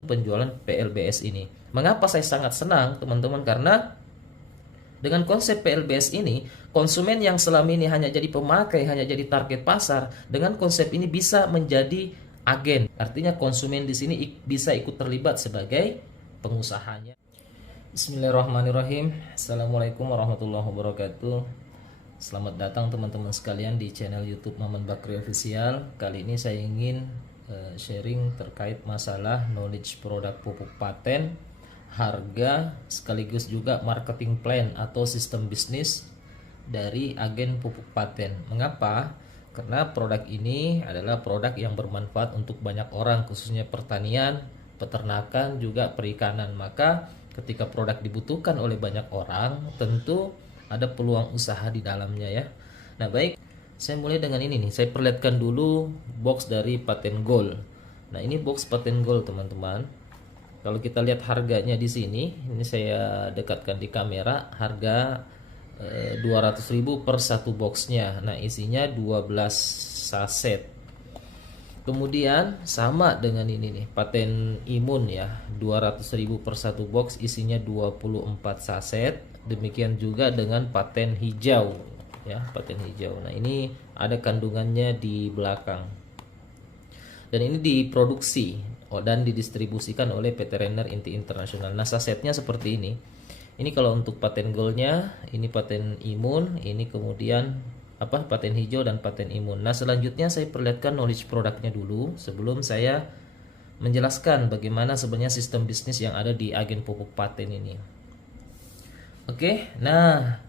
penjualan PLBS ini. Mengapa saya sangat senang teman-teman? Karena dengan konsep PLBS ini, konsumen yang selama ini hanya jadi pemakai, hanya jadi target pasar, dengan konsep ini bisa menjadi agen. Artinya konsumen di sini bisa ikut terlibat sebagai pengusahanya. Bismillahirrahmanirrahim. Assalamualaikum warahmatullahi wabarakatuh. Selamat datang teman-teman sekalian di channel YouTube Maman Bakri Official. Kali ini saya ingin sharing terkait masalah knowledge produk pupuk paten, harga, sekaligus juga marketing plan atau sistem bisnis dari agen pupuk paten. Mengapa? Karena produk ini adalah produk yang bermanfaat untuk banyak orang, khususnya pertanian, peternakan, juga perikanan. Maka ketika produk dibutuhkan oleh banyak orang, tentu ada peluang usaha di dalamnya ya. Nah baik, saya mulai dengan ini nih. Saya perlihatkan dulu box dari Paten Gold. Nah ini box Paten Gold teman-teman. Kalau kita lihat harganya di sini, ini saya dekatkan di kamera, harga 200.000 per satu boxnya. Nah isinya 12 saset. Kemudian sama dengan ini nih, Paten Imun ya, 200.000 per satu box, isinya 24 saset. Demikian juga dengan Paten Hijau ya, Paten Hijau. Nah ini ada kandungannya di belakang. Dan ini diproduksi dan didistribusikan oleh PT Renner Inti Internasional. Nah sasetnya seperti ini. Ini kalau untuk Paten Goldnya, ini Paten Imun, ini kemudian Paten Hijau dan Paten Imun. Nah selanjutnya saya perlihatkan knowledge produknya dulu sebelum saya menjelaskan bagaimana sebenarnya sistem bisnis yang ada di agen pupuk paten ini. Oke, nah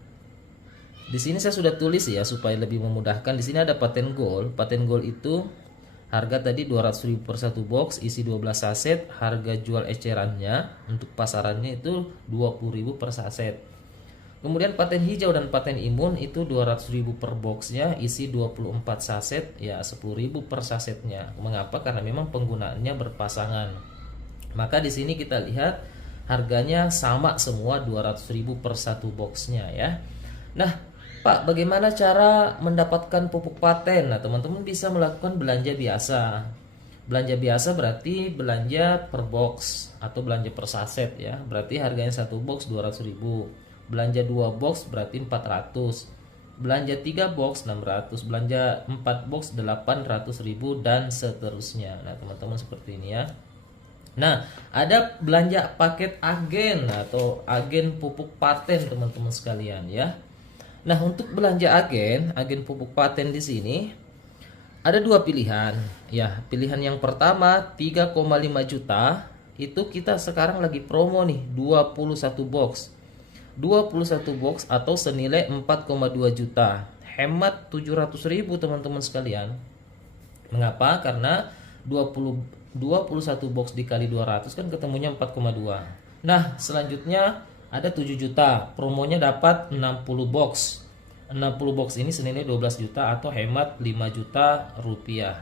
di sini saya sudah tulis ya supaya lebih memudahkan. Di sini ada Paten Gold. Paten Gold itu harga tadi 200.000 per satu box, isi 12 saset. Harga jual ecerannya untuk pasarannya itu 20.000 per saset. Kemudian Paten Hijau dan Paten Imun itu 200.000 per boxnya, isi 24 saset, ya 10.000 per sasetnya. Mengapa? Karena memang penggunaannya berpasangan. Maka di sini kita lihat harganya sama semua, 200.000 per satu boxnya ya. Nah Pak, bagaimana cara mendapatkan pupuk paten? Nah teman-teman bisa melakukan belanja biasa. Belanja biasa berarti belanja per box atau belanja per saset ya. Berarti harganya satu box 200.000. Belanja 2 box berarti 400. Belanja 3 box 600. Belanja 4 box 800.000 dan seterusnya. Nah teman-teman seperti ini ya. Nah ada belanja paket agen atau agen pupuk paten teman-teman sekalian ya. Nah untuk belanja agen pupuk paten di sini ada dua pilihan ya. Pilihan yang pertama 3,5 juta itu kita sekarang lagi promo nih, 21 box. 21 box atau senilai 4,2 juta. Hemat 700.000 teman-teman sekalian. Mengapa? Karena 21 box dikali 200 kan ketemunya 4,2. Nah selanjutnya ada 7 juta, promonya dapat 60 box. 60 box ini senilai 12 juta atau hemat 5 juta rupiah.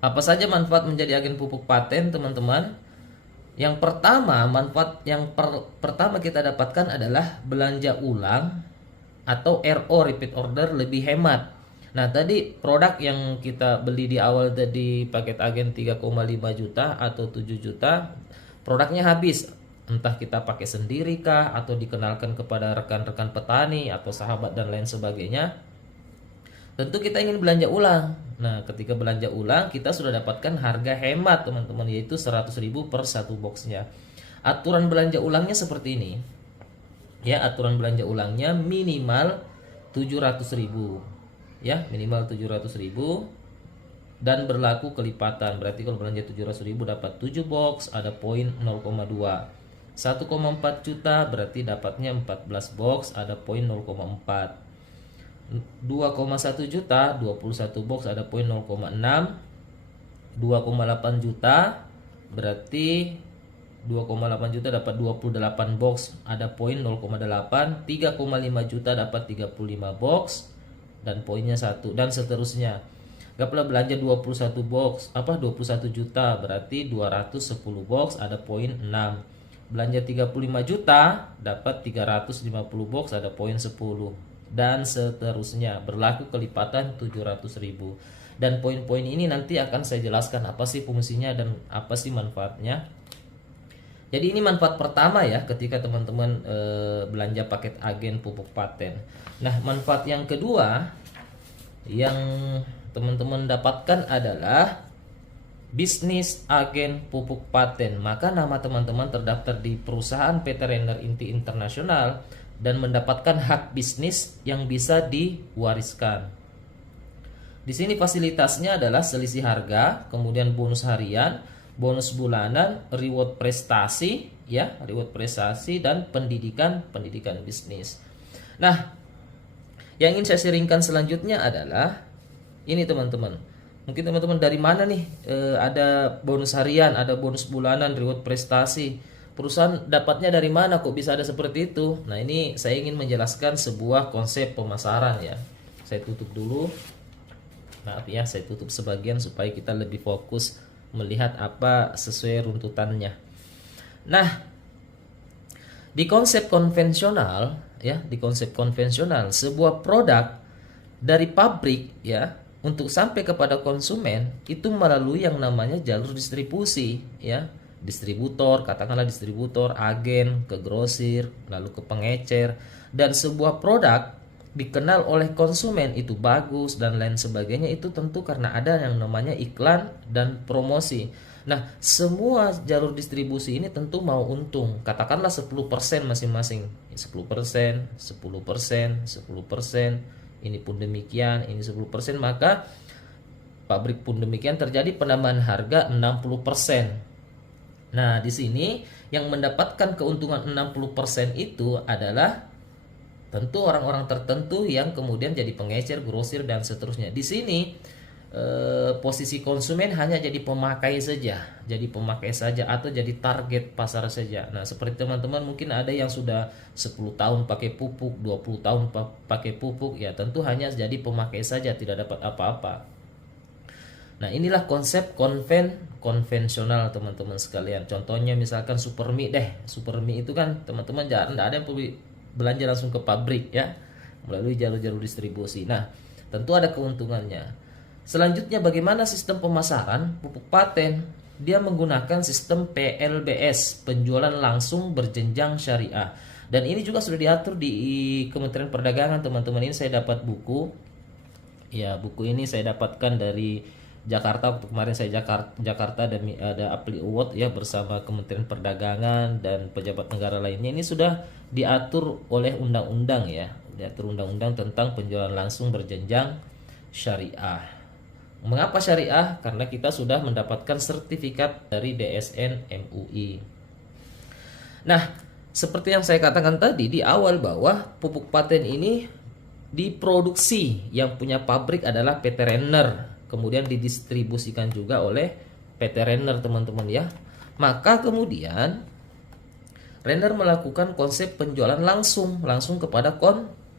Apa saja manfaat menjadi agen pupuk paten teman-teman? Yang pertama, manfaat yang pertama kita dapatkan adalah belanja ulang atau RO, repeat order, lebih hemat. Nah tadi produk yang kita beli di awal tadi paket agen 3,5 juta atau 7 juta, produknya habis. Entah kita pakai sendiri kah atau dikenalkan kepada rekan-rekan petani atau sahabat dan lain sebagainya. Tentu kita ingin belanja ulang. Nah ketika belanja ulang kita sudah dapatkan harga hemat teman-teman, yaitu 100.000 per satu boxnya. Aturan belanja ulangnya seperti ini ya. Aturan belanja ulangnya minimal 700.000 ya, minimal 700.000 dan berlaku kelipatan. Berarti kalau belanja 700.000 dapat 7 box, ada poin 0,2. 1,4 juta berarti dapatnya 14 box, ada poin 0,4. 2,1 juta 21 box, ada poin 0,6. 2,8 juta berarti 2,8 juta dapat 28 box, ada poin 0,8. 3,5 juta dapat 35 box dan poinnya 1 dan seterusnya. Gak pula belanja 21 box 21 juta berarti 210 box, ada poin 6. Belanja 35 juta dapat 350 box, ada poin 10 dan seterusnya. Berlaku kelipatan 700.000. Dan poin-poin ini nanti akan saya jelaskan apa sih fungsinya dan apa sih manfaatnya. Jadi ini manfaat pertama ya ketika teman-teman belanja paket agen pupuk paten. Nah, manfaat yang kedua yang teman-teman dapatkan adalah bisnis agen pupuk paten. Maka nama teman-teman terdaftar di perusahaan PT Renner Inti Internasional dan mendapatkan hak bisnis yang bisa diwariskan. Di sini fasilitasnya adalah selisih harga, kemudian bonus harian, bonus bulanan, reward prestasi, ya, reward prestasi dan pendidikan bisnis. Nah, yang ingin saya sharingkan selanjutnya adalah ini teman-teman. Mungkin teman-teman dari mana nih ada bonus harian, ada bonus bulanan, reward prestasi. Perusahaan dapatnya dari mana kok bisa ada seperti itu? Nah, ini saya ingin menjelaskan sebuah konsep pemasaran ya. Saya tutup dulu. Maaf ya, saya tutup sebagian supaya kita lebih fokus melihat apa sesuai runtutannya. Nah, di konsep konvensional ya, di konsep konvensional sebuah produk dari pabrik ya untuk sampai kepada konsumen itu melalui yang namanya jalur distribusi ya. Distributor, katakanlah distributor, agen, ke grosir, lalu ke pengecer, dan sebuah produk dikenal oleh konsumen itu bagus dan lain sebagainya itu tentu karena ada yang namanya iklan dan promosi. Nah, semua jalur distribusi ini tentu mau untung. Katakanlah 10% masing-masing. 10%, 10%, 10%. Ini pun demikian, ini 10%, maka pabrik pun demikian terjadi penambahan harga 60%. Nah, di sini yang mendapatkan keuntungan 60% itu adalah tentu orang-orang tertentu yang kemudian jadi pengecer, grosir dan seterusnya. Di sini posisi konsumen hanya jadi pemakai saja, atau jadi target pasar saja. Nah, seperti teman-teman mungkin ada yang sudah 10 tahun pakai pupuk, 20 tahun pakai pupuk, ya tentu hanya jadi pemakai saja, tidak dapat apa-apa. Nah, inilah konsep konvensional teman-teman sekalian. Contohnya misalkan Supermi deh. Supermi itu kan teman-teman jangan ada yang belanja langsung ke pabrik ya, melalui jalur-jalur distribusi. Nah, tentu ada keuntungannya. Selanjutnya bagaimana sistem pemasaran pupuk paten? Dia menggunakan sistem PLBS, penjualan langsung berjenjang syariah. Dan ini juga sudah diatur di Kementerian Perdagangan, teman-teman. Ini saya dapat buku. Ya, buku ini saya dapatkan dari Jakarta. Waktu kemarin saya Jakarta dan ada Appli Award ya bersama Kementerian Perdagangan dan pejabat negara lainnya. Ini sudah diatur oleh undang-undang ya, diatur undang-undang tentang penjualan langsung berjenjang syariah. Mengapa syariah? Karena kita sudah mendapatkan sertifikat dari DSN MUI. Nah, seperti yang saya katakan tadi di awal bahwa pupuk paten ini diproduksi, yang punya pabrik adalah PT Renner, kemudian didistribusikan juga oleh PT Renner teman-teman ya. Maka kemudian Renner melakukan konsep penjualan langsung kepada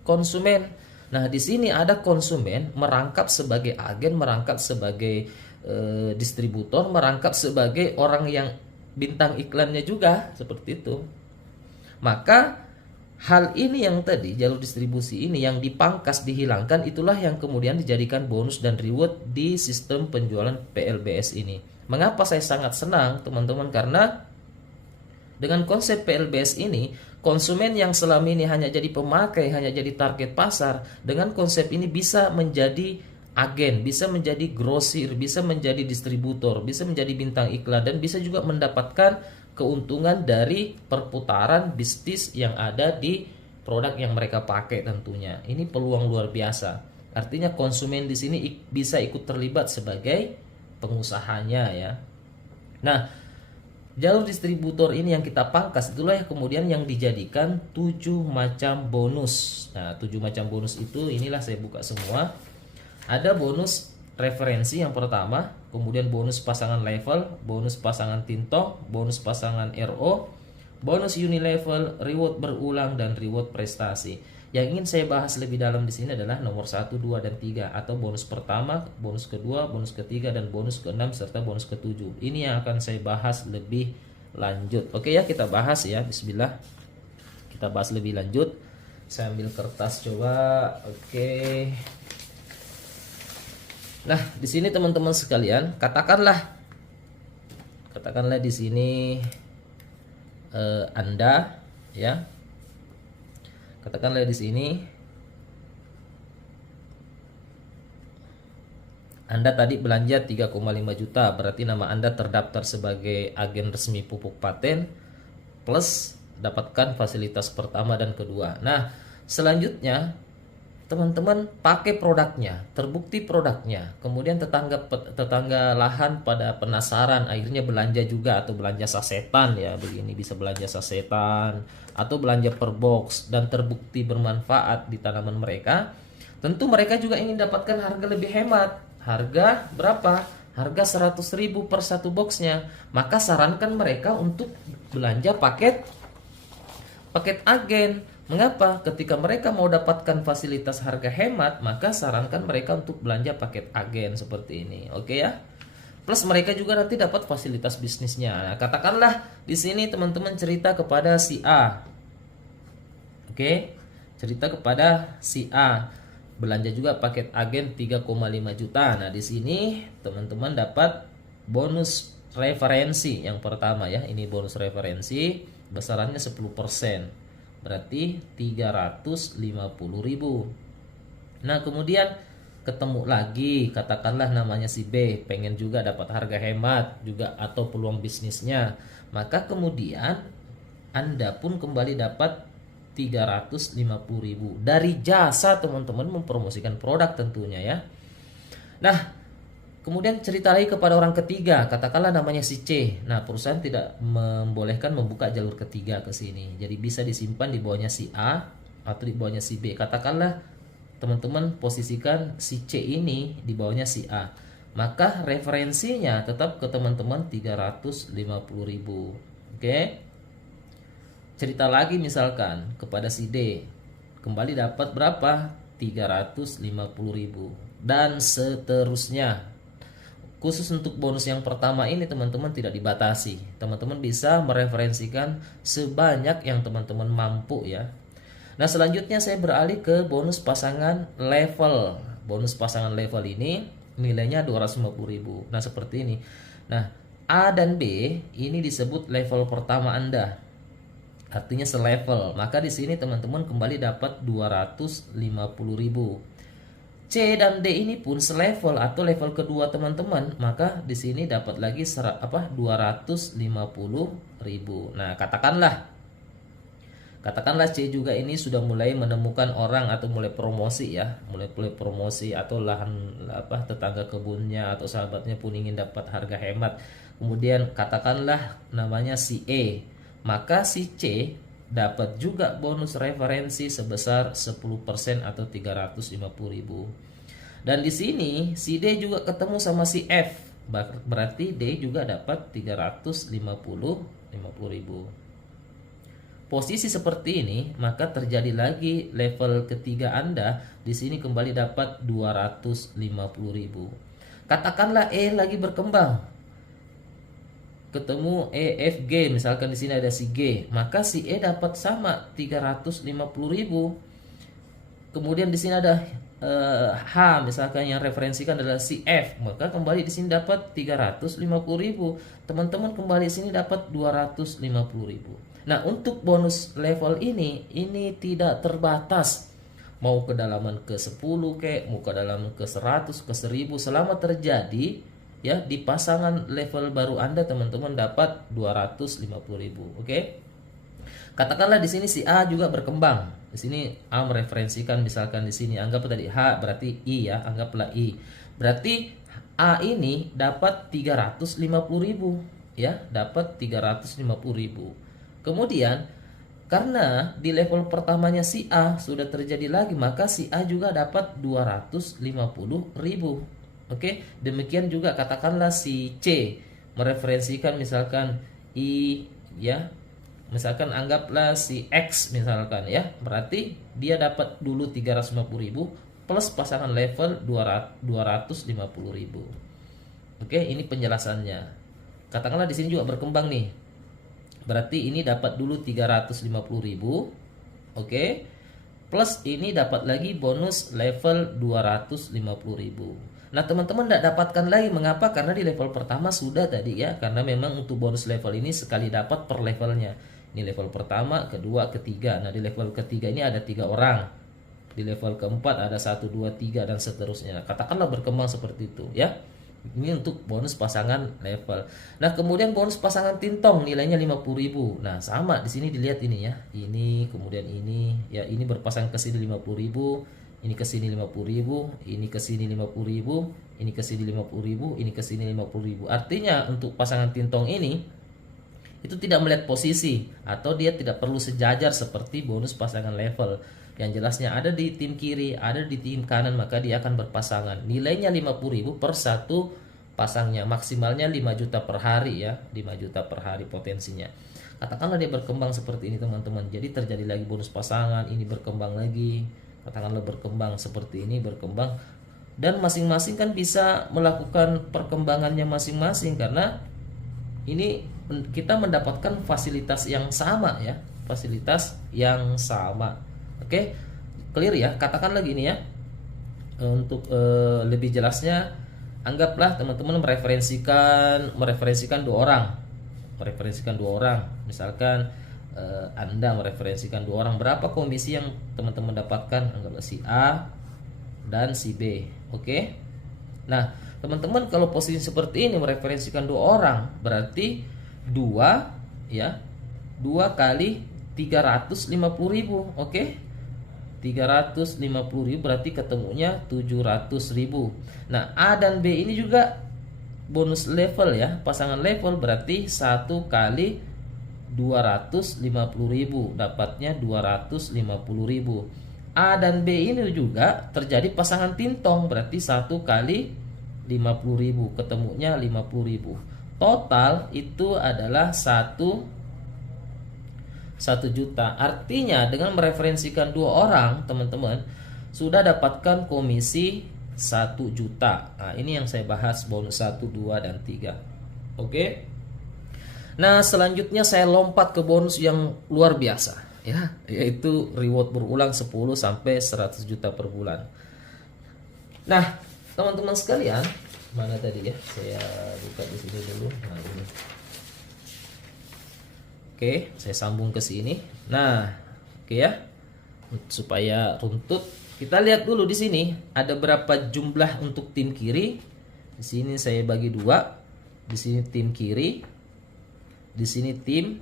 konsumen. Nah, di sini ada konsumen merangkap sebagai agen, merangkap sebagai distributor, merangkap sebagai orang yang bintang iklannya juga, seperti itu. Maka hal ini yang tadi jalur distribusi ini yang dipangkas, dihilangkan, itulah yang kemudian dijadikan bonus dan reward di sistem penjualan PLBS ini. Mengapa saya sangat senang teman-teman? Karena dengan konsep PLBS ini, konsumen yang selama ini hanya jadi pemakai, hanya jadi target pasar, dengan konsep ini bisa menjadi agen, bisa menjadi grosir, bisa menjadi distributor, bisa menjadi bintang iklan, dan bisa juga mendapatkan keuntungan dari perputaran bisnis yang ada di produk yang mereka pakai tentunya. Ini peluang luar biasa. Artinya konsumen di sini bisa ikut terlibat sebagai pengusahanya ya. Nah, jalur distributor ini yang kita pangkas, itulah yang kemudian yang dijadikan 7 macam bonus. Nah, 7 macam bonus itu inilah saya buka semua. Ada bonus referensi yang pertama, kemudian bonus pasangan level, bonus pasangan tintong, bonus pasangan RO, bonus unilevel, reward berulang, dan reward prestasi. Yang ingin saya bahas lebih dalam di sini adalah nomor 1, 2, dan 3, atau bonus pertama, bonus kedua, bonus ketiga, dan bonus ke-6 serta bonus ke-7. Ini yang akan saya bahas lebih lanjut. Oke ya, kita bahas ya. Bismillah. Kita bahas lebih lanjut. Saya ambil kertas coba. Oke. Nah, di sini teman-teman sekalian, katakanlah di sini Anda ya. Katakanlah di sini Anda tadi belanja 3,5 juta, berarti nama Anda terdaftar sebagai agen resmi pupuk paten plus dapatkan fasilitas pertama dan kedua. Nah, selanjutnya teman-teman pakai produknya, terbukti produknya, kemudian tetangga lahan pada penasaran, akhirnya belanja juga atau belanja sasetan ya, begini bisa belanja sasetan atau belanja per box dan terbukti bermanfaat di tanaman mereka. Tentu mereka juga ingin dapatkan harga lebih hemat. Harga berapa? Harga 100.000 per satu boxnya. Maka sarankan mereka untuk belanja paket agen. Mengapa? Ketika mereka mau dapatkan fasilitas harga hemat, maka sarankan mereka untuk belanja paket agen seperti ini. Oke ya? Plus mereka juga nanti dapat fasilitas bisnisnya. Nah, katakanlah di sini teman-teman cerita kepada si A. Oke? Cerita kepada si A. Belanja juga paket agen 3,5 juta. Nah, di sini teman-teman dapat bonus referensi yang pertama ya. Ini bonus referensi besarannya 10%. Berarti 350.000. Nah, kemudian ketemu lagi, katakanlah namanya si B, pengen juga dapat harga hemat juga atau peluang bisnisnya. Maka kemudian Anda pun kembali dapat 350.000 dari jasa teman-teman mempromosikan produk tentunya ya. Nah, kemudian cerita lagi kepada orang ketiga, katakanlah namanya si C. Nah, perusahaan tidak membolehkan membuka jalur ketiga ke sini. Jadi bisa disimpan di bawahnya si A atau di bawahnya si B. Katakanlah teman-teman posisikan si C ini di bawahnya si A. Maka referensinya tetap ke teman-teman 350.000. Oke? Cerita lagi misalkan kepada si D, kembali dapat berapa? 350.000 dan seterusnya. Khusus untuk bonus yang pertama ini teman-teman tidak dibatasi. Teman-teman bisa mereferensikan sebanyak yang teman-teman mampu ya. Nah, selanjutnya saya beralih ke bonus pasangan level. Bonus pasangan level ini nilainya 250.000. Nah, seperti ini. Nah, A dan B ini disebut level pertama Anda. Artinya selevel. Maka di sini teman-teman kembali dapat 250.000. C dan D ini pun selevel atau level kedua teman-teman. Maka di sini dapat lagi 250.000. Nah, katakanlah C juga ini sudah mulai menemukan orang atau mulai promosi ya, mulai promosi atau lahan tetangga kebunnya atau sahabatnya pun ingin dapat harga hemat. Kemudian katakanlah namanya si E. Maka si C dapat juga bonus referensi sebesar 10% atau 350.000. Dan di sini si D juga ketemu sama si F. Berarti D juga dapat 350.000. Posisi seperti ini, maka terjadi lagi level ketiga Anda di sini kembali dapat 250.000. Katakanlah E lagi berkembang. Ketemu E, F, G, misalkan di sini ada si G, maka si E dapat sama 350.000. Kemudian di sini ada H, misalkan yang referensikan adalah si F, maka kembali di sini dapat 350.000. Teman-teman kembali di sini dapat 250.000. Nah, untuk bonus level ini tidak terbatas. Mau kedalaman ke 10 kek, mau kedalaman ke 100, ke 1000, selama terjadi ya di pasangan level baru Anda teman-teman dapat 250.000. Oke? Katakanlah di sini si A juga berkembang. Di sini A mereferensikan misalkan di sini anggap tadi H berarti I ya, anggaplah I. Berarti A ini dapat 350.000 ya, dapat 350.000. Kemudian karena di level pertamanya si A sudah terjadi lagi, maka si A juga dapat 250.000. Oke, demikian juga katakanlah si C mereferensikan misalkan I ya. Misalkan anggaplah si X misalkan ya. Berarti dia dapat dulu 350.000 plus pasangan level 250.000. Oke, ini penjelasannya. Katakanlah di sini juga berkembang nih. Berarti ini dapat dulu 350.000. Oke. Plus ini dapat lagi bonus level 250.000. Nah, teman-teman tidak dapatkan lagi. Mengapa? Karena di level pertama sudah tadi ya. Karena memang untuk bonus level ini sekali dapat per levelnya. Ini level pertama, kedua, ketiga. Nah, di level ketiga ini ada 3 orang. Di level keempat ada 1, 2, 3 dan seterusnya. Katakanlah berkembang seperti itu ya. Ini untuk bonus pasangan level. Nah, kemudian bonus pasangan tintong nilainya 50.000. Nah, sama di sini dilihat ini ya. Ini kemudian ini ya, ini berpasang ke sini 50.000, ini ke sini 50.000, ini ke sini 50.000, ini ke sini 50.000, ini ke sini 50.000. Artinya untuk pasangan tintong ini itu tidak melihat posisi atau dia tidak perlu sejajar seperti bonus pasangan level. Yang jelasnya ada di tim kiri, ada di tim kanan, maka dia akan berpasangan. Nilainya 50.000 per satu pasangnya, maksimalnya 5 juta per hari ya, 5 juta per hari potensinya. Katakanlah dia berkembang seperti ini teman-teman. Jadi terjadi lagi bonus pasangan, ini berkembang lagi. Katakanlah berkembang seperti ini, berkembang. Dan masing-masing kan bisa melakukan perkembangannya masing-masing karena ini kita mendapatkan fasilitas yang sama ya, fasilitas yang sama. Oke, clear ya. Katakan lagi ini ya, untuk lebih jelasnya, anggaplah teman-teman mereferensikan 2 orang, misalkan Anda mereferensikan 2 orang, berapa komisi yang teman-teman dapatkan? Anggaplah si A dan si B. Oke. Nah, teman-teman kalau posisi seperti ini mereferensikan 2 orang, berarti 2 ya, 2 kali 350.000. Oke. 350.000 berarti ketemunya 700.000. Nah, A dan B ini juga bonus level ya, pasangan level, berarti 1 kali 250.000, dapatnya 250.000. A dan B ini juga terjadi pasangan tintong, berarti 1 kali 50.000, ketemunya 50.000. Total itu adalah 1 juta. Artinya dengan mereferensikan 2 orang, teman-teman sudah dapatkan komisi 1 juta. Nah, ini yang saya bahas bonus 1, 2, dan 3. Oke. Nah, selanjutnya saya lompat ke bonus yang luar biasa ya, yaitu reward berulang 10 sampai 100 juta per bulan. Nah, teman-teman sekalian, mana tadi ya? Saya buka di sini dulu. Nah, ini. Oke, saya sambung ke sini. Nah, oke ya. Supaya runtut, kita lihat dulu di sini ada berapa jumlah untuk tim kiri. Di sini saya bagi 2. Di sini tim kiri. Di sini tim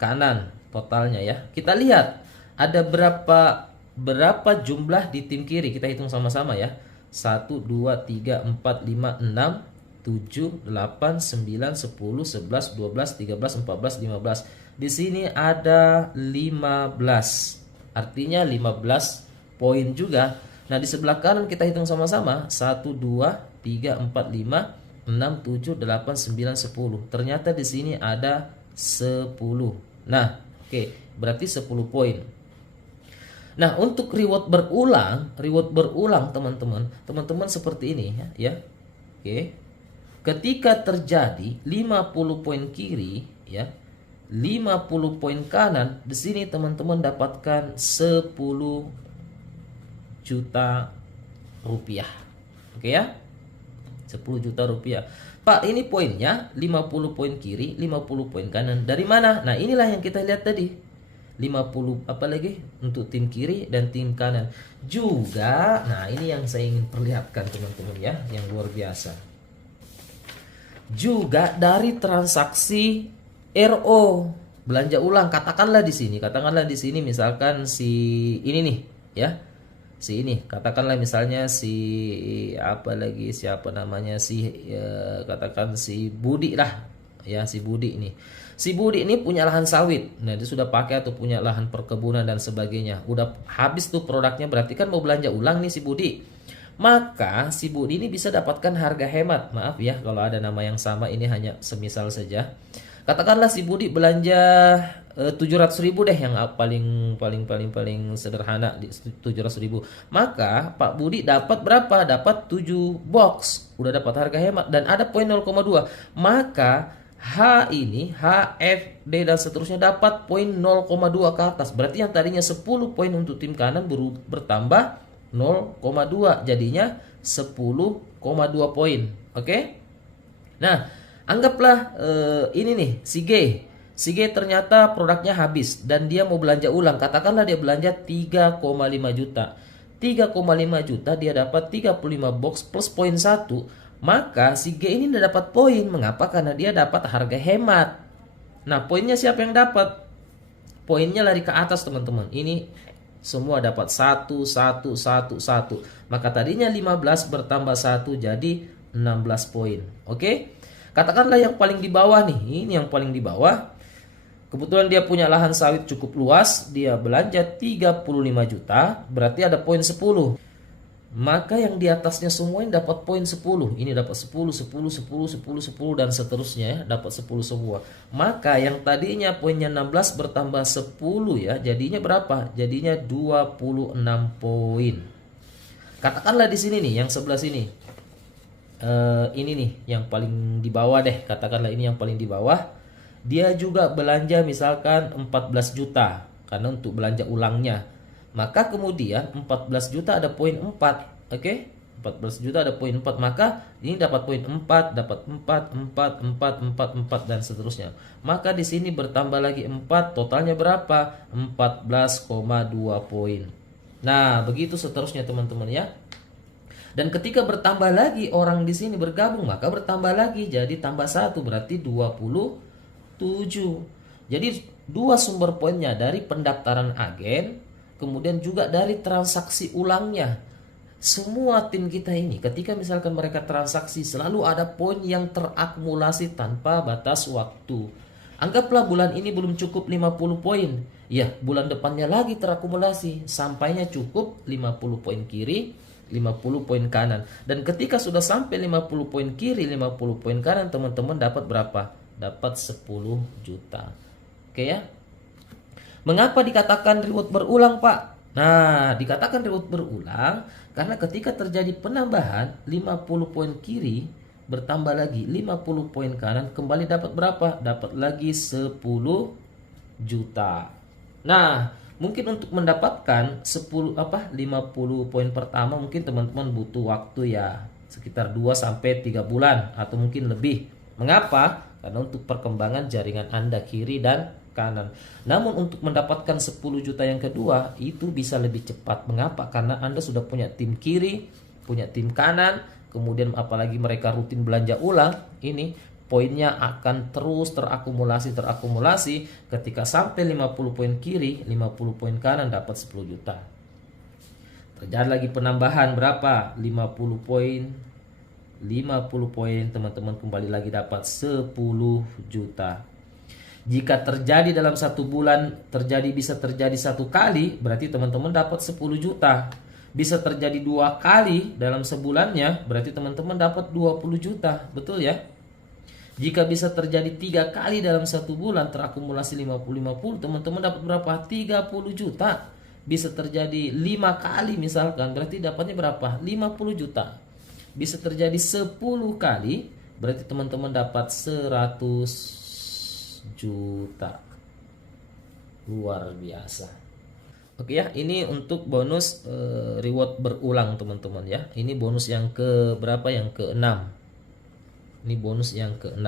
kanan totalnya ya. Kita lihat ada berapa jumlah di tim kiri. Kita hitung sama-sama ya. 1, 2, 3, 4, 5, 6, 7, 8, 9, 10, 11, 12, 13, 14, 15. Di sini ada 15. Artinya 15 poin juga. Nah, di sebelah kanan kita hitung sama-sama. 1, 2, 3, 4, 5, 6, 7, 8, 9, 10. Ternyata di sini ada 10. Nah, oke, berarti 10 poin. Nah, untuk reward berulang teman-teman seperti ini ya. Oke. Ketika terjadi 50 poin kiri ya, 50 poin kanan, di sini teman-teman dapatkan 10 juta rupiah. Oke ya? 10 juta rupiah. Pak, ini poinnya 50 poin kiri, 50 poin kanan. Dari mana? Nah, inilah yang kita lihat tadi. 50 apa lagi untuk tim kiri dan tim kanan. Juga, nah ini yang saya ingin perlihatkan teman-teman ya, yang luar biasa. Juga dari transaksi RO, belanja ulang. Katakanlah di sini misalkan si ini nih ya, si ini katakanlah misalnya siapa namanya katakan si Budi lah ya, si Budi ini punya lahan sawit. Nah, dia sudah pakai atau punya lahan perkebunan dan sebagainya, udah habis tuh produknya, berarti kan mau belanja ulang nih si Budi. Maka si Budi ini bisa dapatkan harga hemat. Maaf ya kalau ada nama yang sama, ini hanya semisal saja. Katakanlah si Budi belanja 700.000 deh, yang paling sederhana, 700.000. Maka Pak Budi dapat berapa? Dapat 7 box. Udah dapat harga hemat dan ada poin 0,2. Maka H ini, H, F, D dan seterusnya dapat poin 0,2 ke atas. Berarti yang tadinya 10 poin untuk tim kanan bertambah 0,2 jadinya 10,2 poin. Oke? Nah, anggaplah ini nih si G. Si G ternyata produknya habis dan dia mau belanja ulang. Katakanlah dia belanja 3,5 juta. 3,5 juta dia dapat 35 box plus poin 1. Maka si G ini udah dapat poin. Mengapa? Karena dia dapat harga hemat. Nah, poinnya siapa yang dapat? Poinnya lari ke atas, teman-teman. Ini semua dapat 1, 1, 1, 1. Maka tadinya 15 bertambah 1 jadi 16 poin. Oke? Katakanlah yang paling di bawah nih. Ini yang paling di bawah. Kebetulan dia punya lahan sawit cukup luas, dia belanja 35 juta, berarti ada poin 10. Maka yang di atasnya semua ini dapat poin 10. Ini dapat 10, 10, 10, 10, 10 dan seterusnya ya, dapat 10 semua. Maka yang tadinya poinnya 16 bertambah 10 ya, jadinya berapa? Jadinya 26 poin. Katakanlah di sini nih, yang sebelah sini. Ini nih yang paling di bawah deh, katakanlah ini yang paling di bawah. Dia juga belanja misalkan 14 juta karena untuk belanja ulangnya. Maka kemudian 14 juta ada poin 4. Oke? 14 juta ada poin 4. Maka ini dapat poin 4, dapat 4, 4, 4, 4, 4 dan seterusnya. Maka di sini bertambah lagi 4, totalnya berapa? 14,2 poin. Nah, begitu seterusnya teman-teman ya. Dan ketika bertambah lagi orang di sini bergabung, maka bertambah lagi jadi tambah 1 berarti 27. Jadi dua sumber poinnya dari pendaftaran agen, kemudian juga dari transaksi ulangnya. Semua tim kita ini ketika misalkan mereka transaksi selalu ada poin yang terakumulasi tanpa batas waktu. Anggaplah bulan ini belum cukup 50 poin. Ya, bulan depannya lagi terakumulasi sampainya cukup 50 poin kiri, 50 poin kanan. Dan ketika sudah sampai 50 poin kiri, 50 poin kanan, teman-teman dapat berapa? Dapat 10 juta. Oke ya. Mengapa dikatakan reward berulang, Pak? Nah, dikatakan reward berulang karena ketika terjadi penambahan 50 poin kiri bertambah lagi 50 poin kanan, kembali dapat berapa? Dapat lagi 10 juta. Nah, mungkin untuk mendapatkan 50 poin pertama mungkin teman-teman butuh waktu ya sekitar 2 sampai 3 bulan atau mungkin lebih. Mengapa? Karena untuk perkembangan jaringan Anda kiri dan kanan. Namun untuk mendapatkan 10 juta yang kedua itu bisa lebih cepat. Mengapa? Karena Anda sudah punya tim kiri, punya tim kanan, kemudian apalagi mereka rutin belanja ulang, ini poinnya akan terus terakumulasi. Ketika sampai 50 poin kiri, 50 poin kanan dapat 10 juta. Terjadi lagi penambahan berapa? 50 poin, teman-teman kembali lagi dapat 10 juta. Jika terjadi dalam satu bulan, bisa terjadi satu kali, berarti teman-teman dapat 10 juta. Bisa terjadi 2 kali dalam sebulannya, berarti teman-teman dapat 20 juta. Betul ya? Jika bisa terjadi 3 kali dalam satu bulan, terakumulasi 50-50, teman-teman dapat berapa? 30 juta. Bisa terjadi 5 kali misalkan, berarti dapatnya berapa? 50 juta. Bisa terjadi 10 kali, berarti teman-teman dapat 100 juta. Luar biasa. Oke ya, ini untuk bonus reward berulang teman-teman ya. Ini bonus yang ke berapa? Yang ke-6. Ini bonus yang ke-6.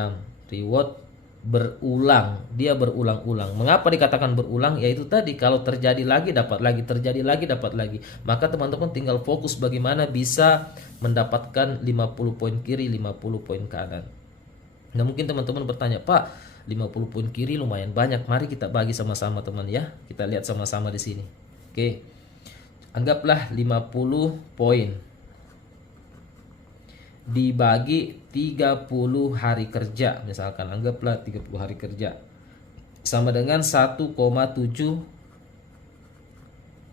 Reward berulang, dia berulang-ulang. Mengapa dikatakan berulang? Yaitu tadi kalau terjadi lagi dapat lagi, terjadi lagi dapat lagi. Maka teman-teman tinggal fokus bagaimana bisa mendapatkan 50 poin kiri, 50 poin kanan. Nah, mungkin teman-teman bertanya, "Pak, 50 poin kiri lumayan banyak. Mari kita bagi sama-sama teman ya. Kita lihat sama-sama di sini." Oke. Anggaplah 50 poin dibagi 30 hari kerja, misalkan anggaplah 30 hari kerja sama dengan 1,7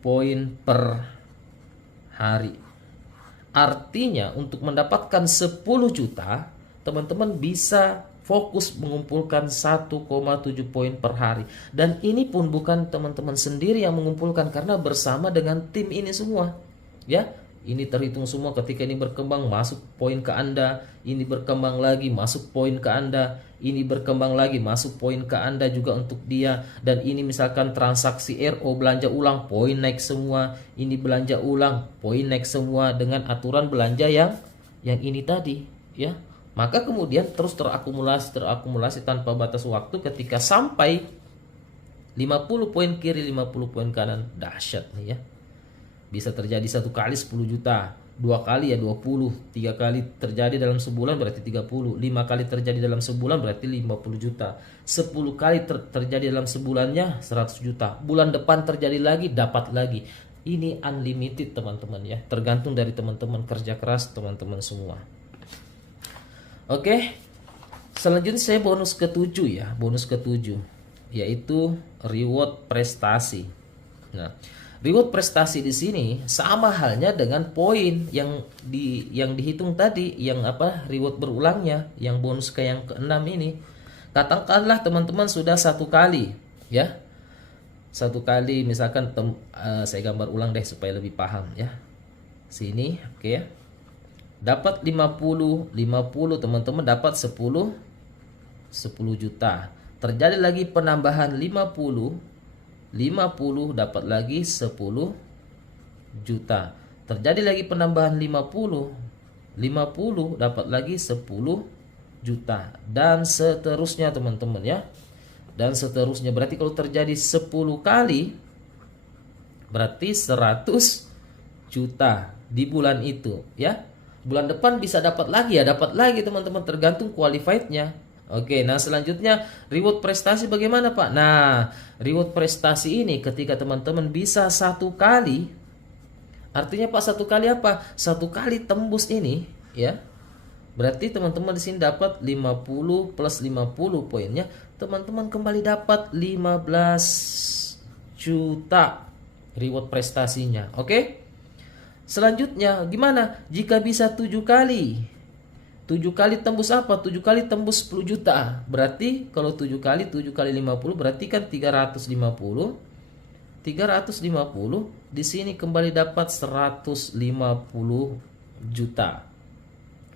poin per hari. Artinya untuk mendapatkan 10 juta, teman-teman bisa fokus mengumpulkan 1,7 poin per hari. Dan ini pun bukan teman-teman sendiri yang mengumpulkan, karena bersama dengan tim ini semua. Ya, Ini terhitung semua, ketika ini berkembang masuk poin ke Anda, ini berkembang lagi masuk poin ke Anda, ini berkembang lagi masuk poin ke Anda juga untuk dia. Dan ini misalkan transaksi RO belanja ulang, poin naik semua, ini belanja ulang, poin naik semua dengan aturan belanja yang ini tadi, ya. Maka kemudian terus terakumulasi tanpa batas waktu. Ketika sampai 50 poin kiri 50 poin kanan, dahsyat nih ya. Bisa terjadi 1 kali 10 juta, 2 kali ya 20, 3 kali terjadi dalam sebulan berarti 30, 5 kali terjadi dalam sebulan berarti 50 juta, 10 kali terjadi dalam sebulannya 100 juta, bulan depan terjadi lagi dapat lagi. Ini unlimited teman-teman ya, tergantung dari teman-teman kerja keras teman-teman semua. Oke, selanjutnya saya bonus ke-7 ya, bonus ke-7 yaitu reward prestasi. Nah, reward prestasi di sini sama halnya dengan poin yang dihitung tadi, yang reward berulangnya, yang bonus ke yang ke-6 ini. Katakanlah teman-teman sudah 1 kali ya. 1 kali misalkan saya gambar ulang deh supaya lebih paham ya. Sini, oke ya. Dapat 50 teman-teman dapat 10 juta. Terjadi lagi penambahan 50 dapat lagi 10 juta. Terjadi lagi penambahan 50 dapat lagi 10 juta. Dan seterusnya teman-teman ya. Dan seterusnya, berarti kalau terjadi 10 kali berarti 100 juta di bulan itu ya. Bulan depan bisa dapat lagi ya, dapat lagi teman-teman, tergantung qualified-nya. Oke, nah selanjutnya reward prestasi bagaimana Pak? Nah, reward prestasi ini ketika teman-teman bisa 1 kali, artinya Pak 1 kali apa? 1 kali tembus ini ya. Berarti teman-teman di sini dapat 50 plus 50 poinnya, teman-teman kembali dapat 15 juta reward prestasinya. Oke? Selanjutnya gimana? Jika bisa 7 kali. 7 kali tembus apa? 7 kali tembus 10 juta. Berarti kalau 7 kali 50 berarti kan 350. 350 di sini kembali dapat 150 juta.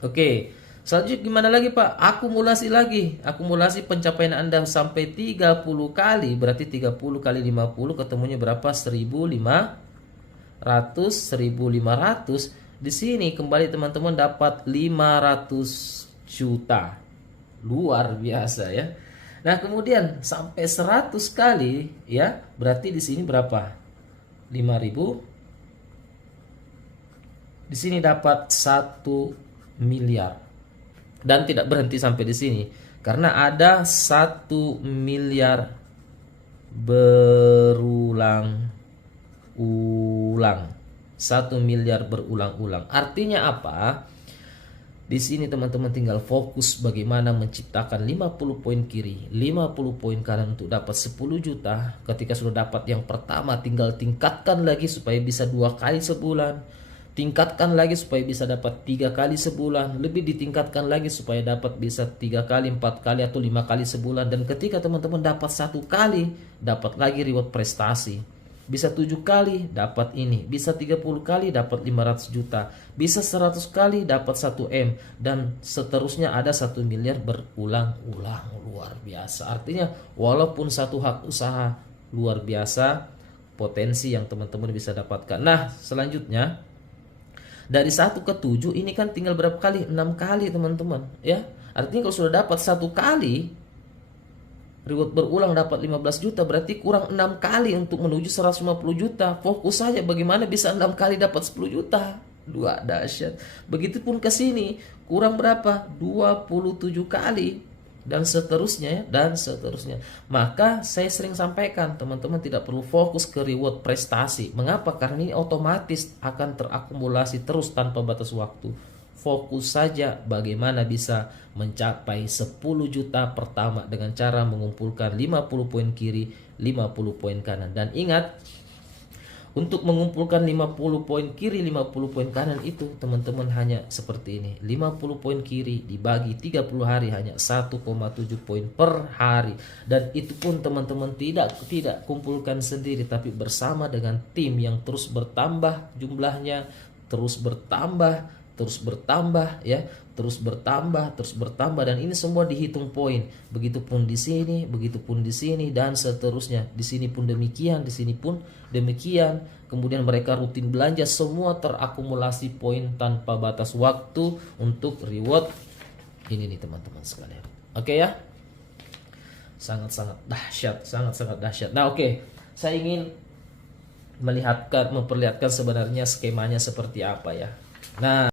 Oke. Selanjutnya gimana lagi Pak? Akumulasi lagi. Akumulasi pencapaian Anda sampai 30 kali, berarti 30 kali 50 ketemunya berapa? 1.500. Di sini kembali teman-teman dapat 500 juta. Luar biasa ya. Nah, kemudian sampai 100 kali ya, berarti di sini berapa? 5.000. Di sini dapat 1 miliar. Dan tidak berhenti sampai di sini, karena ada 1 miliar berulang-ulang. 1 miliar berulang-ulang. Artinya apa? Di sini teman-teman tinggal fokus bagaimana menciptakan 50 poin kiri, 50 poin kanan untuk dapat 10 juta. Ketika sudah dapat yang pertama, tinggal tingkatkan lagi supaya bisa 2 kali sebulan. Tingkatkan lagi supaya bisa dapat 3 kali sebulan. Lebih ditingkatkan lagi supaya dapat bisa 3 kali, 4 kali atau 5 kali sebulan. Dan ketika teman-teman dapat 1 kali, dapat lagi reward prestasi. Bisa 7 kali dapat ini, bisa 30 kali dapat 500 juta, bisa 100 kali dapat 1 M, dan seterusnya ada 1 miliar berulang-ulang. Luar biasa. Artinya walaupun satu hak usaha luar biasa potensi yang teman-teman bisa dapatkan. Nah, selanjutnya dari 1 ke 7 ini kan tinggal berapa kali? 6 kali teman-teman ya. Artinya kalau sudah dapat 1 kali reward berulang dapat 15 juta, berarti kurang 6 kali untuk menuju 150 juta. Fokus saja bagaimana bisa 6 kali dapat 10 juta. Dua, dahsyat. Begitupun ke sini, kurang berapa? 27 kali. Dan seterusnya, dan seterusnya. Maka saya sering sampaikan, teman-teman tidak perlu fokus ke reward prestasi. Mengapa? Karena ini otomatis akan terakumulasi terus tanpa batas waktu. Fokus saja bagaimana bisa mencapai 10 juta pertama dengan cara mengumpulkan 50 poin kiri, 50 poin kanan. Dan ingat, untuk mengumpulkan 50 poin kiri, 50 poin kanan itu teman-teman hanya seperti ini. 50 poin kiri dibagi 30 hari hanya 1,7 poin per hari. Dan itu pun teman-teman tidak kumpulkan sendiri, tapi bersama dengan tim yang terus bertambah jumlahnya. terus bertambah, terus bertambah ya, terus bertambah, terus bertambah, dan ini semua dihitung poin. Begitupun di sini, begitupun di sini, dan seterusnya. Di sini pun demikian, di sini pun demikian. Kemudian mereka rutin belanja, semua terakumulasi poin tanpa batas waktu untuk reward ini nih teman-teman sekalian. Oke ya. Sangat-sangat dahsyat, sangat-sangat dahsyat. Nah, oke. Saya ingin memperlihatkan sebenarnya skemanya seperti apa ya. Nah,